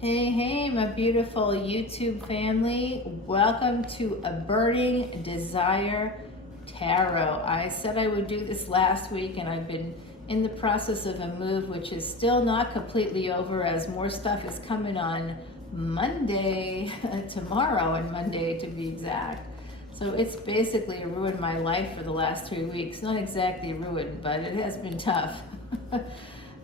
Hey, my beautiful YouTube family. Welcome to A Burning Desire Tarot. I said I would do this last week, and I've been in the process of a move, which is still not completely over, as more stuff is coming on Monday, tomorrow and Monday to be exact. So it's basically ruined my life for the last 3 weeks. Not exactly ruined, but it has been tough.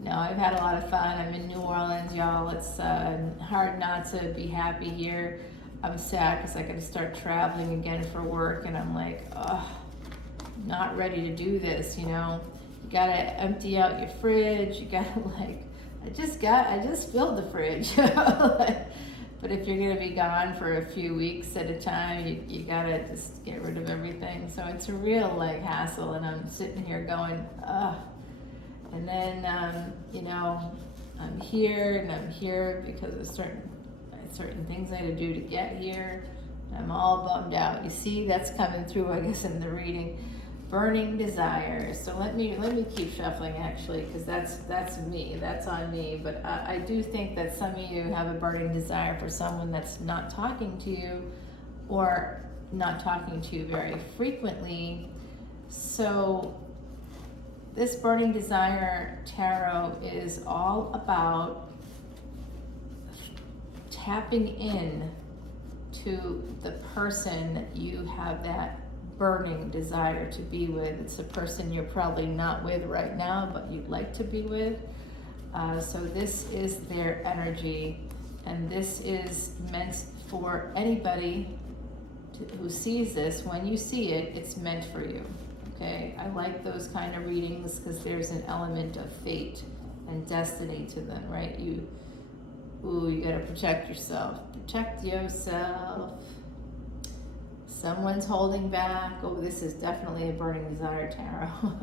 No, I've had a lot of fun. I'm in New Orleans, y'all. It's hard not to be happy here. I'm sad because I got to start traveling again for work, and I'm like, oh, not ready to do this. You gotta empty out your fridge. You gotta I just filled the fridge. But if you're gonna be gone for a few weeks at a time, you gotta just get rid of everything. So it's a real hassle, and I'm sitting here going, ugh. And then, I'm here because of certain things I had to do to get here. I'm all bummed out. You see, that's coming through, I guess, in the reading. Burning desire. So let me keep shuffling, actually, because that's me. That's on me. But I do think that some of you have a burning desire for someone that's not talking to you, or not talking to you very frequently. So this Burning Desire Tarot is all about tapping in to the person you have that burning desire to be with. It's a person you're probably not with right now, but you'd like to be with. So this is their energy, and this is meant for anybody who sees this. When you see it, it's meant for you. Okay, I like those kind of readings because there's an element of fate and destiny to them, right? You gotta protect yourself. Protect yourself. Someone's holding back. Oh, this is definitely a Burning Desire Tarot.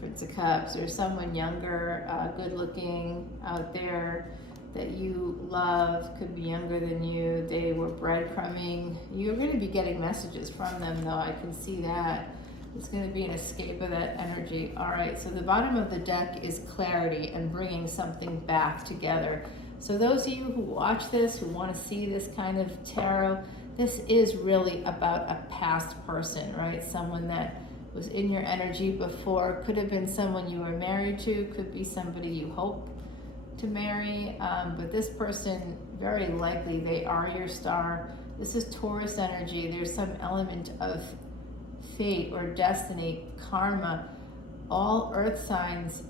Prince of Cups. There's someone younger, good looking out there that you love, could be younger than you. They were breadcrumbing. You're gonna be getting messages from them, though. I can see that. It's going to be an escape of that energy. All right, so the bottom of the deck is clarity and bringing something back together. So those of you who watch this, who want to see this kind of tarot, this is really about a past person, right? Someone that was in your energy before. Could have been someone you were married to, could be somebody you hope to marry, but this person, very likely, they are your star. This is Taurus energy. There's some element of fate or destiny, karma. All earth signs,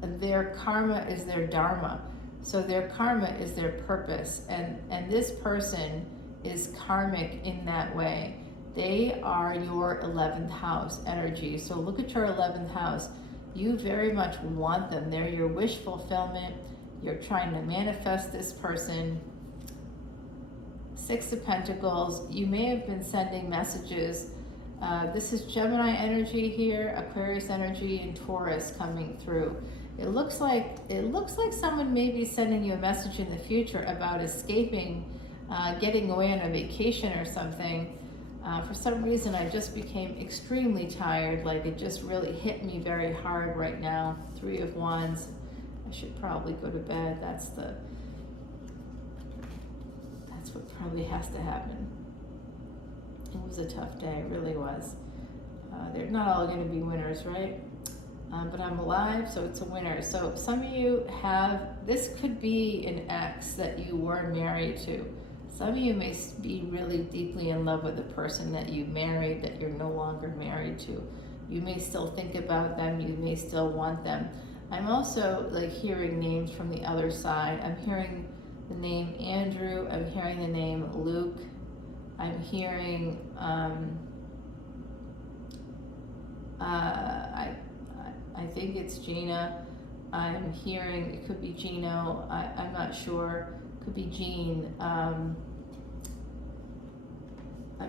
their karma is their dharma. So their karma is their purpose, and this person is karmic in that way. They are your 11th house energy. So look at your 11th house. You very much want them. They're your wish fulfillment. You're trying to manifest this person. Six of Pentacles. You may have been sending messages. This is Gemini energy here, Aquarius energy, and Taurus coming through. It looks like someone may be sending you a message in the future about escaping, getting away on a vacation or something. For some reason, I just became extremely tired. It just really hit me very hard right now. Three of Wands. I should probably go to bed. That's what probably has to happen. It was a tough day, it really was. They're not all going to be winners, right? But I'm alive, so it's a winner. So some of you this could be an ex that you were married to. Some of you may be really deeply in love with the person that you married, that you're no longer married to. You may still think about them, you may still want them. I'm also hearing names from the other side. I'm hearing the name Andrew, I'm hearing the name Luke. I'm hearing, I think it's Gina. I'm hearing, it could be Gino. I'm not sure. Could be Jean. I'm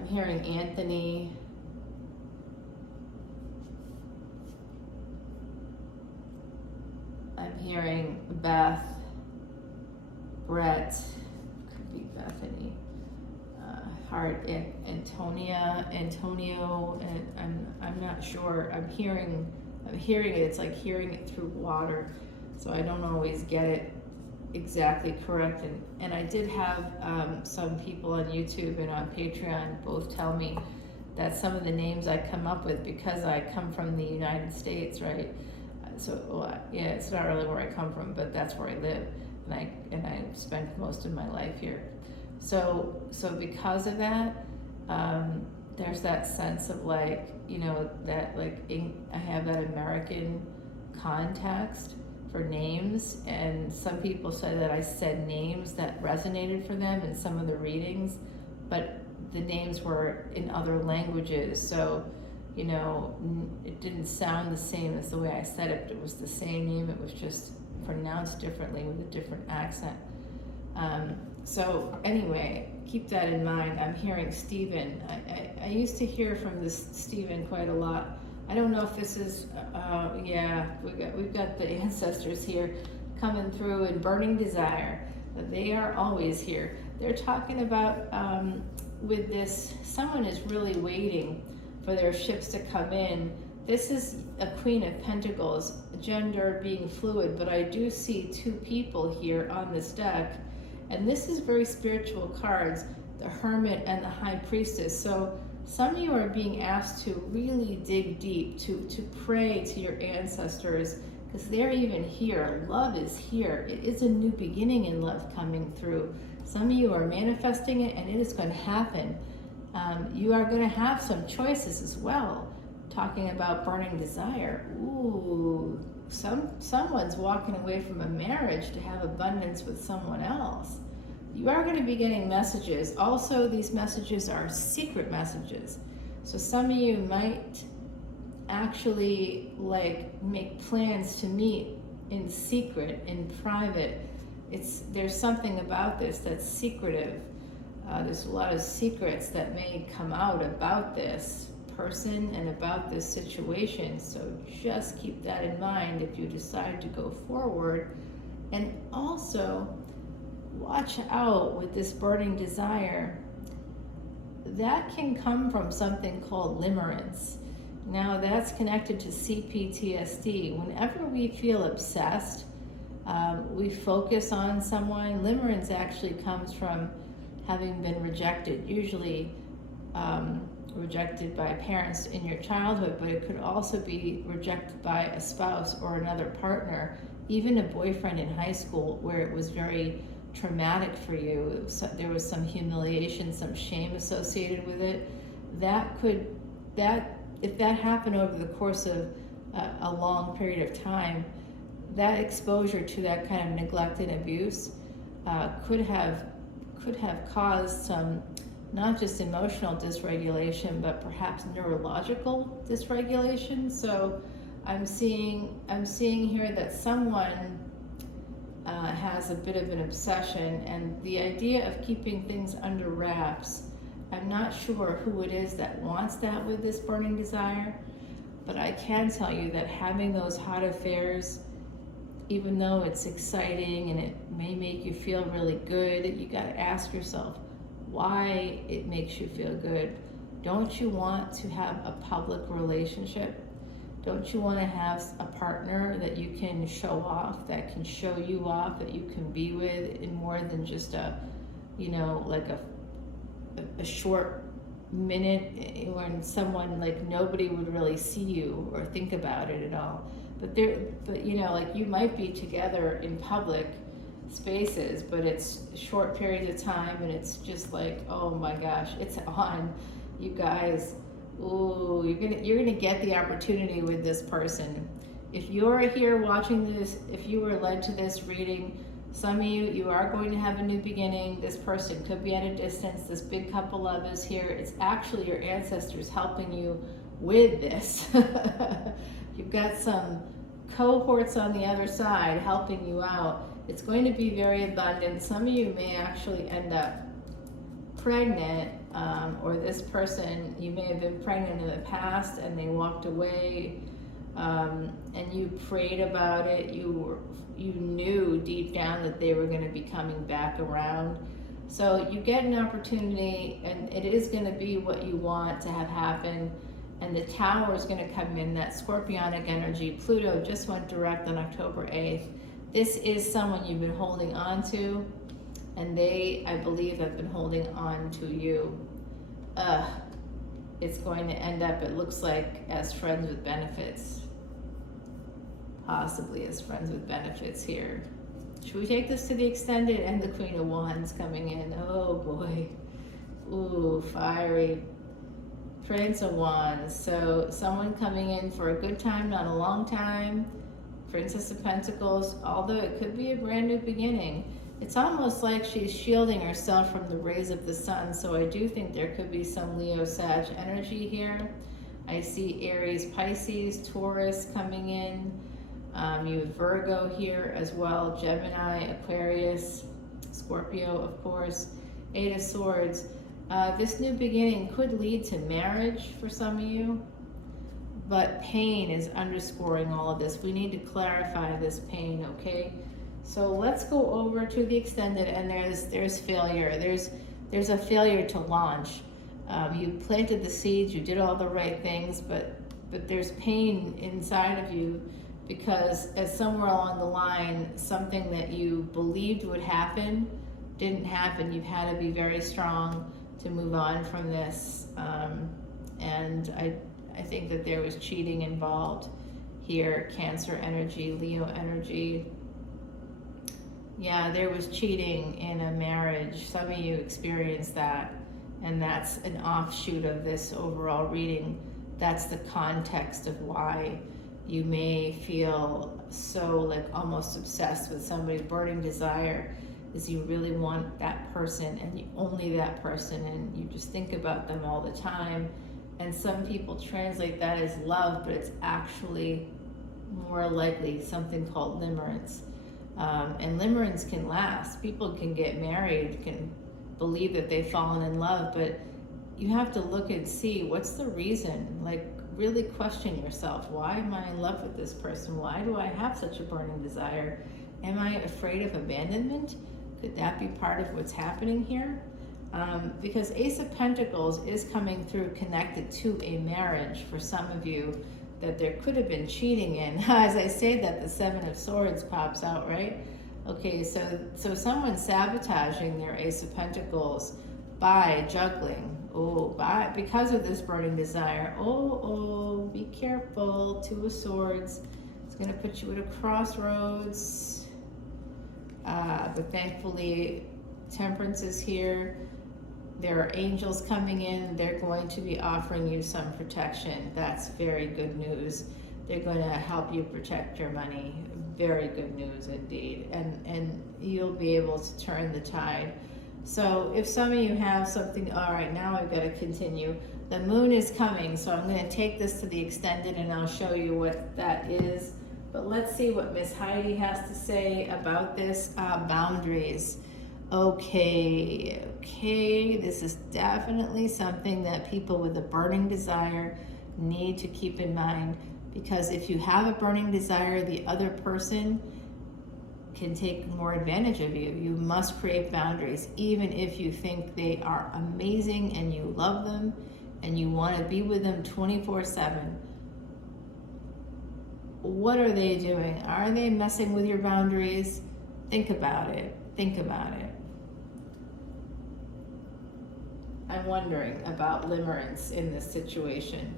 hearing Anthony. I'm hearing Beth, Brett. Could be Bethany. Heart, Antonio, and I'm not sure. I'm hearing it. It's like hearing it through water, so I don't always get it. exactly correct. And I did have some people on YouTube and on Patreon both tell me that some of the names I come up with, because I come from the United States, right? So, well, yeah, it's not really where I come from, but that's where I live, and I spent most of my life here. So because of that, there's that sense of like, you know, that like I have that American context for names, and some people said that I said names that resonated for them in some of the readings, but the names were in other languages, so you know, it didn't sound the same as the way I said it. It was the same name, it was just pronounced differently with a different accent. So anyway, keep that in mind. I'm hearing Stephen. I used to hear from this Stephen quite a lot. I don't know if this is, yeah, we've got the ancestors here coming through in burning desire. They are always here. They're talking about with this, someone is really waiting for their ships to come in. This is a Queen of Pentacles, gender being fluid, but I do see two people here on this deck, and this is very spiritual cards, the Hermit and the High Priestess. So some of you are being asked to really dig deep, to pray to your ancestors, because they're even here. Love is here. It is a new beginning in love coming through. Some of you are manifesting it, and it is going to happen. You are going to have some choices as well. Talking about burning desire. Ooh, someone's walking away from a marriage to have abundance with someone else. You are going to be getting messages. Also, these messages are secret messages. So some of you might actually like make plans to meet in secret, in private. There's something about this that's secretive. There's a lot of secrets that may come out about this person and about this situation. So just keep that in mind if you decide to go forward. And also, watch out with this burning desire. That can come from something called limerence. Now that's connected to CPTSD. Whenever we feel obsessed, we focus on someone. Limerence actually comes from having been rejected, usually rejected by parents in your childhood, but it could also be rejected by a spouse or another partner, even a boyfriend in high school where it was very traumatic for you. There was some humiliation, some shame associated with it. If that happened over the course of a long period of time, that exposure to that kind of neglect and abuse could have caused some, not just emotional dysregulation, but perhaps neurological dysregulation. So I'm seeing here that someone has a bit of an obsession, and the idea of keeping things under wraps. I'm not sure who it is that wants that with this burning desire, but I can tell you that having those hot affairs, even though it's exciting and it may make you feel really good, you got to ask yourself why it makes you feel good. Don't you want to have a public relationship? Don't you want to have a partner that you can show off, that can show you off, that you can be with in more than just like a short minute when someone, like, nobody would really see you or think about it at all. But you might be together in public spaces, but it's short periods of time, and it's just like, oh my gosh, it's on, you guys. Ooh, you're gonna get the opportunity with this person. If you're here watching this, if you were led to this reading, some of you are going to have a new beginning. This person could be at a distance. This big cup of love is here. It's actually your ancestors helping you with this. You've got some cohorts on the other side helping you out. It's going to be very abundant. Some of you may actually end up pregnant, or this person, you may have been pregnant in the past and they walked away, and you prayed about it. You knew deep down that they were going to be coming back around. So you get an opportunity, and it is going to be what you want to have happen. And the Tower is going to come in, that scorpionic energy. Pluto just went direct on October 8th. This is someone you've been holding on to, and they, I believe, have been holding on to you. It's going to end up, it looks like, as friends with benefits. Possibly as friends with benefits here. Should we take this to the extended? And the Queen of Wands coming in. Oh boy. Ooh, fiery. Prince of Wands. So someone coming in for a good time, not a long time. Princess of Pentacles, although it could be a brand new beginning. It's almost like she's shielding herself from the rays of the sun, so I do think there could be some Leo Sag energy here. I see Aries, Pisces, Taurus coming in. You have Virgo here as well, Gemini, Aquarius, Scorpio, of course, Eight of Swords. This new beginning could lead to marriage for some of you, but pain is underscoring all of this. We need to clarify this pain, okay? So let's go over to the extended, and there's failure. There's a failure to launch. You planted the seeds, you did all the right things, but there's pain inside of you because as somewhere along the line, something that you believed would happen didn't happen. You've had to be very strong to move on from this. And I think that there was cheating involved here, Cancer energy, Leo energy. Yeah, there was cheating in a marriage. Some of you experienced that, and that's an offshoot of this overall reading. That's the context of why you may feel so like almost obsessed with somebody. Burning desire is you really want that person and only that person, and you just think about them all the time. And some people translate that as love, but it's actually more likely something called limerence. And limerence can last. People can get married, can believe that they've fallen in love, but you have to look and see what's the reason. Like, really question yourself. Why am I in love with this person? Why do I have such a burning desire? Am I afraid of abandonment? Could that be part of what's happening here? Because Ace of Pentacles is coming through connected to a marriage for some of you that there could have been cheating in. As I say that, the Seven of Swords pops out, right? Okay, so someone's sabotaging their Ace of Pentacles by juggling. Because of this burning desire. Be careful. Two of Swords. It's going to put you at a crossroads. But thankfully, Temperance is here. There are angels coming in. They're going to be offering you some protection. That's very good news. They're going to help you protect your money. Very good news indeed. And you'll be able to turn the tide. So if some of you have something, all right, now I've got to continue. The moon is coming, so I'm going to take this to the extended and I'll show you what that is. But let's see what Miss Heidi has to say about this. Boundaries. Okay, this is definitely something that people with a burning desire need to keep in mind, because if you have a burning desire, the other person can take more advantage of you. You must create boundaries, even if you think they are amazing and you love them and you want to be with them 24/7. What are they doing? Are they messing with your boundaries? Think about it. I'm wondering about limerence in this situation.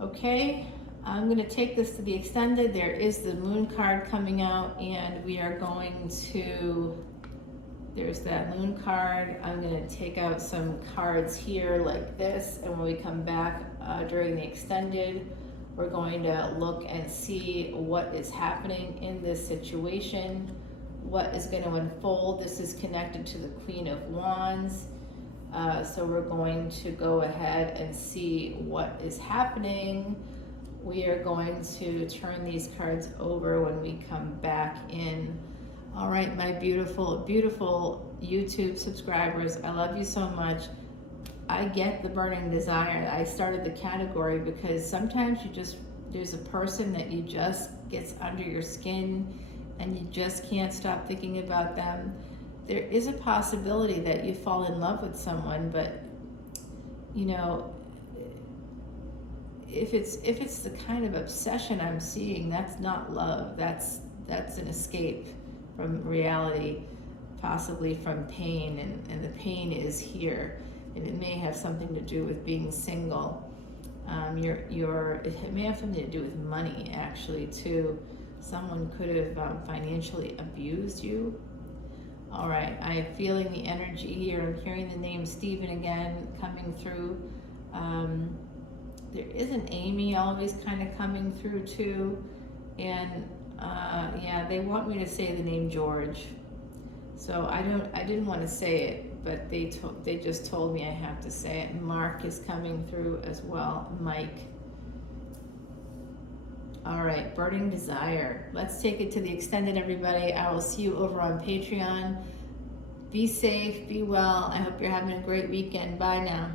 Okay, I'm going to take this to the extended. There is the moon card coming out, and we are going to, there's that moon card. I'm going to take out some cards here like this, and when we come back during the extended, we're going to look and see what is happening in this situation, what is going to unfold. This is connected to the Queen of Wands. So we're going to go ahead and see what is happening. We are going to turn these cards over when we come back in. All right, my beautiful, beautiful YouTube subscribers, I love you so much. I get the burning desire. I started the category because sometimes there's a person that you just gets under your skin and you just can't stop thinking about them. There is a possibility that you fall in love with someone, but you know, if it's the kind of obsession I'm seeing, that's not love. That's that's an escape from reality, possibly from pain, and the pain is here, and it may have something to do with being single. It may have something to do with money, actually, too. Someone could have financially abused you. All right, I am feeling the energy here. I'm hearing the name Stephen again coming through. There is an Amy always kind of coming through too. And yeah, they want me to say the name George. So I didn't want to say it, but they just told me I have to say it. Mark is coming through as well, Mike. All right, Burning Desire. Let's take it to the extended, everybody. I will see you over on Patreon. Be safe, be well. I hope you're having a great weekend. Bye now.